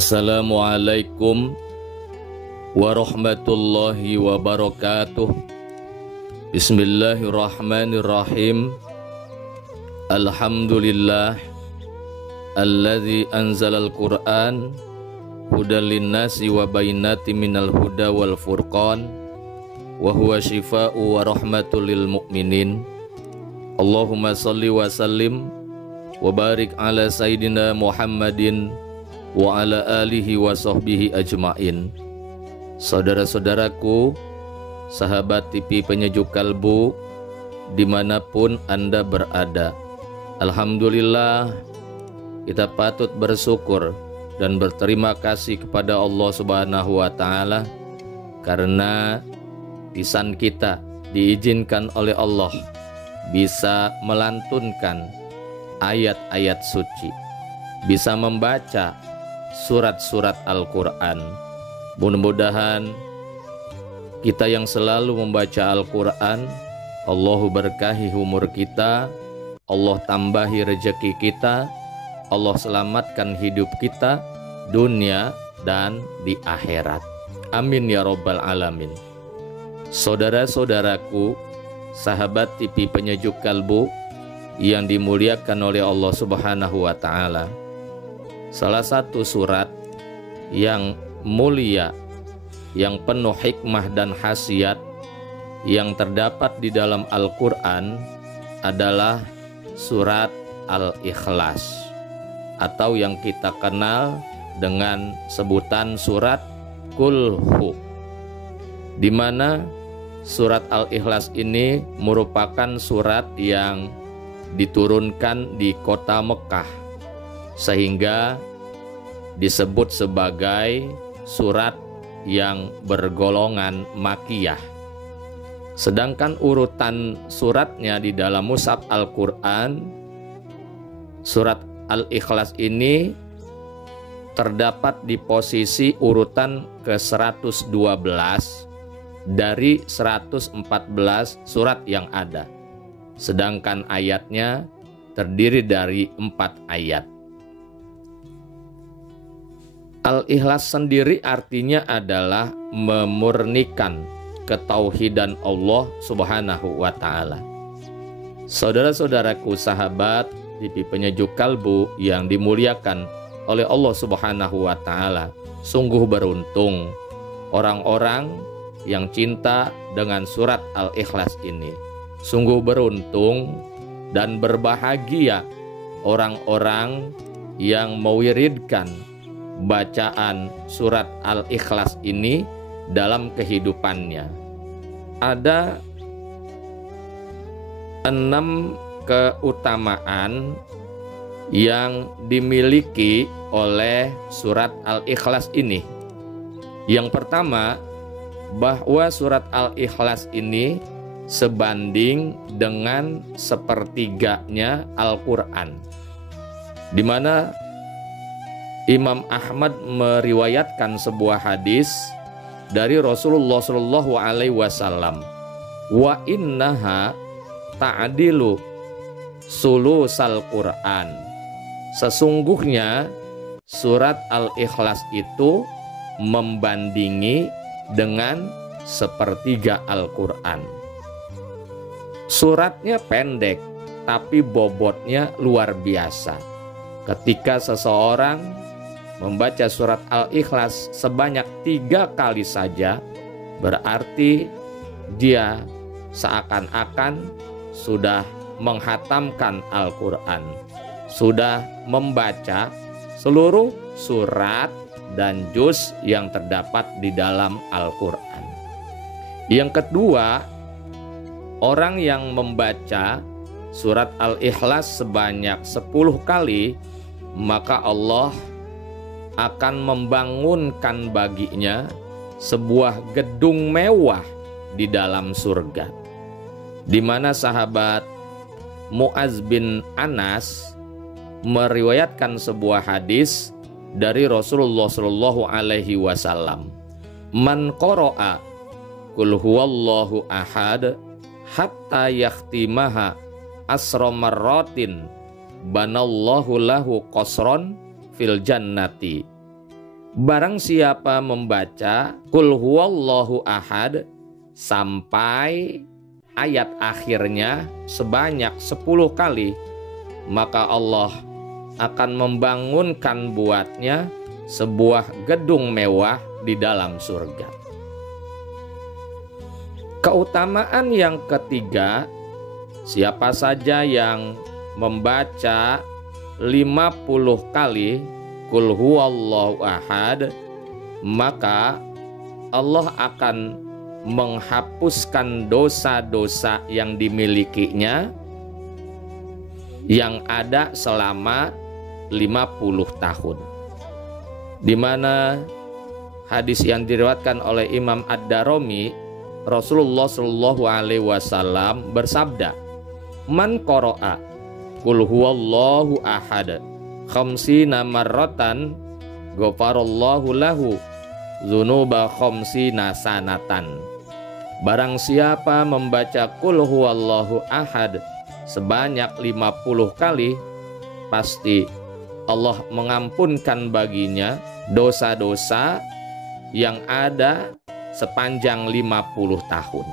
Assalamualaikum warahmatullahi wabarakatuh. Bismillahirrahmanirrahim. Alhamdulillah alladzi anzalal Qur'an hudal linnasi wa bayyinatin minal huda wal furqan wa huwa shifaa'u wa rahmatul lil mu'minin. Allahumma salli wa sallim wa barik ala sayyidina Muhammadin wa ala alihi wa sahbihi ajma'in. Saudara-saudaraku, sahabat TV Penyejuk Kalbu, dimanapun Anda berada, alhamdulillah kita patut bersyukur dan berterima kasih kepada Allah Subhanahu wa Ta'ala karena lisan kita diizinkan oleh Allah bisa melantunkan ayat-ayat suci, bisa membaca surat-surat Al-Quran. Mudah-mudahan kita yang selalu membaca Al-Quran, Allah berkahi umur kita, Allah tambahi rezeki kita, Allah selamatkan hidup kita dunia dan di akhirat. Amin ya Rabbal Alamin. Saudara-saudaraku, sahabat TV Penyejuk Kalbu yang dimuliakan oleh Allah Subhanahu wa Ta'ala, salah satu surat yang mulia, yang penuh hikmah dan khasiat yang terdapat di dalam Al-Quran adalah surat Al-Ikhlas, atau yang kita kenal dengan sebutan surat Qul-Hu, di mana surat Al-Ikhlas ini merupakan surat yang diturunkan di kota Mekah, sehingga disebut sebagai surat yang bergolongan Makkiyah. Sedangkan urutan suratnya di dalam mushaf Al-Quran, surat Al-Ikhlas ini terdapat di posisi urutan ke-112 dari 114 surat yang ada. Sedangkan ayatnya terdiri dari 4 ayat. Al-Ikhlas sendiri artinya adalah memurnikan ketauhidan Allah Subhanahu wa Ta'ala. Saudara-saudaraku, sahabat TV Penyejuk Kalbu yang dimuliakan oleh Allah Subhanahu wa Ta'ala, sungguh beruntung orang-orang yang cinta dengan surat Al-Ikhlas ini. Sungguh beruntung dan berbahagia orang-orang yang mewiridkan bacaan surat Al-Ikhlas ini dalam kehidupannya. Ada 6 keutamaan yang dimiliki oleh surat Al-Ikhlas ini. Yang pertama, bahwa surat Al-Ikhlas ini sebanding dengan sepertiganya Al-Quran, di mana Imam Ahmad meriwayatkan sebuah hadis dari Rasulullah Shallallahu Alaihi Wasallam, wa innaha ta'dilu sulusal Quran. Sesungguhnya surat Al-Ikhlas itu membandingi dengan sepertiga Al-Quran. Suratnya pendek, tapi bobotnya luar biasa. Ketika seseorang membaca surat Al-Ikhlas sebanyak 3 kali saja, berarti dia seakan-akan sudah menghatamkan Al-Quran, sudah membaca seluruh surat dan juz yang terdapat di dalam Al-Quran. Yang kedua, orang yang membaca surat Al-Ikhlas sebanyak 10 kali, maka Allah akan membangunkan baginya sebuah gedung mewah di dalam surga, di mana sahabat Mu'adz bin Anas meriwayatkan sebuah hadis dari Rasulullah Shallallahu Alaihi Wasallam, man qara'a qul huwallahu ahad hatta yakhtimaha asra marratin banallahu lahu qasron fil jannati. Barang siapa membaca Qul huwallahu ahad sampai ayat akhirnya sebanyak 10 kali, maka Allah akan membangunkan buatnya sebuah gedung mewah di dalam surga. Keutamaan yang ketiga, siapa saja yang membaca 50 kali Qul huwallahu ahad, maka Allah akan menghapuskan dosa-dosa yang dimilikinya yang ada selama 50 tahun. Di mana hadis yang diriwayatkan oleh Imam Ad-Darimi, Rasulullah Shallallahu Alaihi Wasallam bersabda, "Man qara'a Qul huwallahu ahad khamsina marratan ghafarallahu lahu dzunuba khamsina sanatan." Barang siapa membaca Qul huwallahu ahad sebanyak 50 kali, pasti Allah mengampunkan baginya dosa-dosa yang ada sepanjang 50 tahun.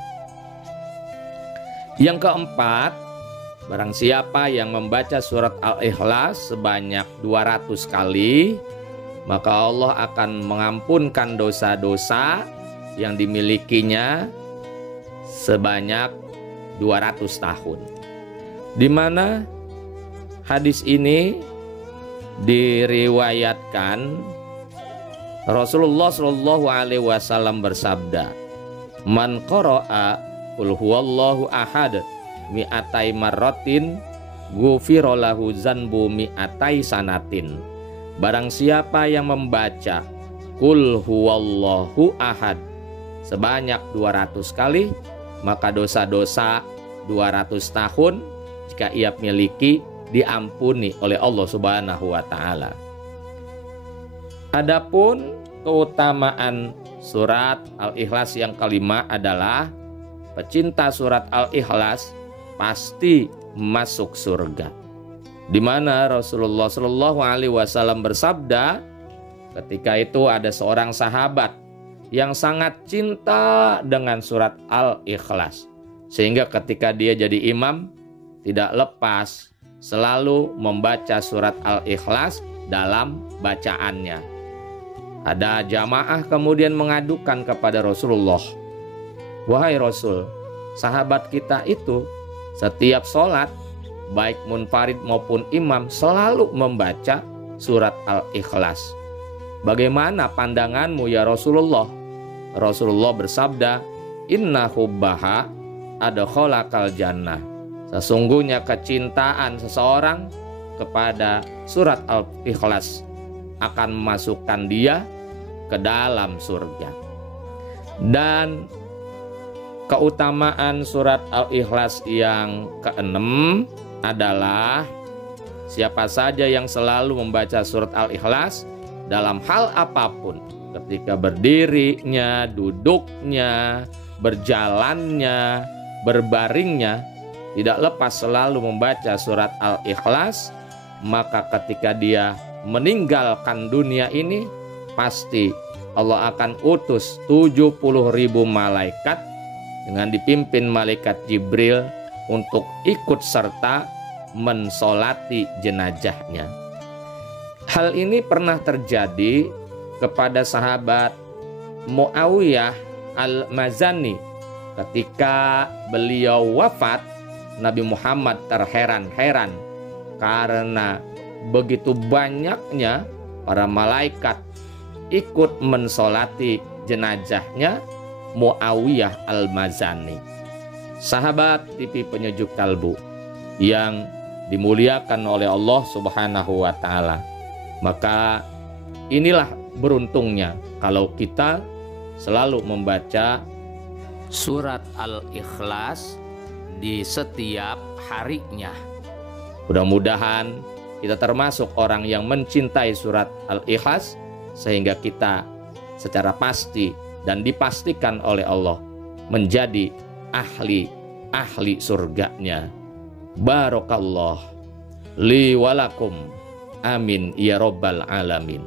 Yang keempat, barang siapa yang membaca surat Al-Ikhlas sebanyak 200 kali, maka Allah akan mengampunkan dosa-dosa yang dimilikinya sebanyak 200 tahun. Di mana hadis ini diriwayatkan Rasulullah Shallallahu Alaihi Wasallam bersabda, "Man qara'a Qul huwallahu ahad mi'atai marratin ghufira lahu dzanbu mi'atai sanatin." Barang siapa yang membaca Qul huwallahu ahad sebanyak 200 kali, maka dosa-dosa 200 tahun jika ia miliki diampuni oleh Allah Subhanahu wa taala. Adapun keutamaan surat Al-Ikhlas yang kelima adalah pecinta surat Al-Ikhlas pasti masuk surga. Di mana Rasulullah Shallallahu Alaihi Wasallam bersabda, ketika itu ada seorang sahabat yang sangat cinta dengan surat Al-Ikhlas, sehingga ketika dia jadi imam tidak lepas selalu membaca surat Al-Ikhlas dalam bacaannya. Ada jamaah kemudian mengadukan kepada Rasulullah, "Wahai Rasul, sahabat kita itu setiap sholat baik munfarid maupun imam selalu membaca surat Al-Ikhlas. Bagaimana pandanganmu ya Rasulullah?" Rasulullah bersabda, "Inna hubbaha adkhalakal jannah." Sesungguhnya kecintaan seseorang kepada surat Al-Ikhlas akan memasukkan dia ke dalam surga. Dan keutamaan surat Al-Ikhlas yang keenam adalah siapa saja yang selalu membaca surat Al-Ikhlas dalam hal apapun, ketika berdirinya, duduknya, berjalannya, berbaringnya, tidak lepas selalu membaca surat Al-Ikhlas, maka ketika dia meninggalkan dunia ini, pasti Allah akan utus 70.000 malaikat dengan dipimpin malaikat Jibril untuk ikut serta mensolati jenazahnya. Hal ini pernah terjadi kepada sahabat Muawiyah Al-Mazani. Ketika beliau wafat, Nabi Muhammad terheran-heran karena begitu banyaknya para malaikat ikut mensolati jenazahnya Muawiyah Al-Mazani, sahabat TV penyejuk kalbu yang dimuliakan oleh Allah Subhanahu wa taala. Maka inilah beruntungnya kalau kita selalu membaca surat Al-Ikhlas di setiap harinya. Mudah-mudahan kita termasuk orang yang mencintai surat Al-Ikhlas, sehingga kita secara pasti dan dipastikan oleh Allah menjadi ahli surganya. Barakallah li walakum, amin ya rabbal alamin.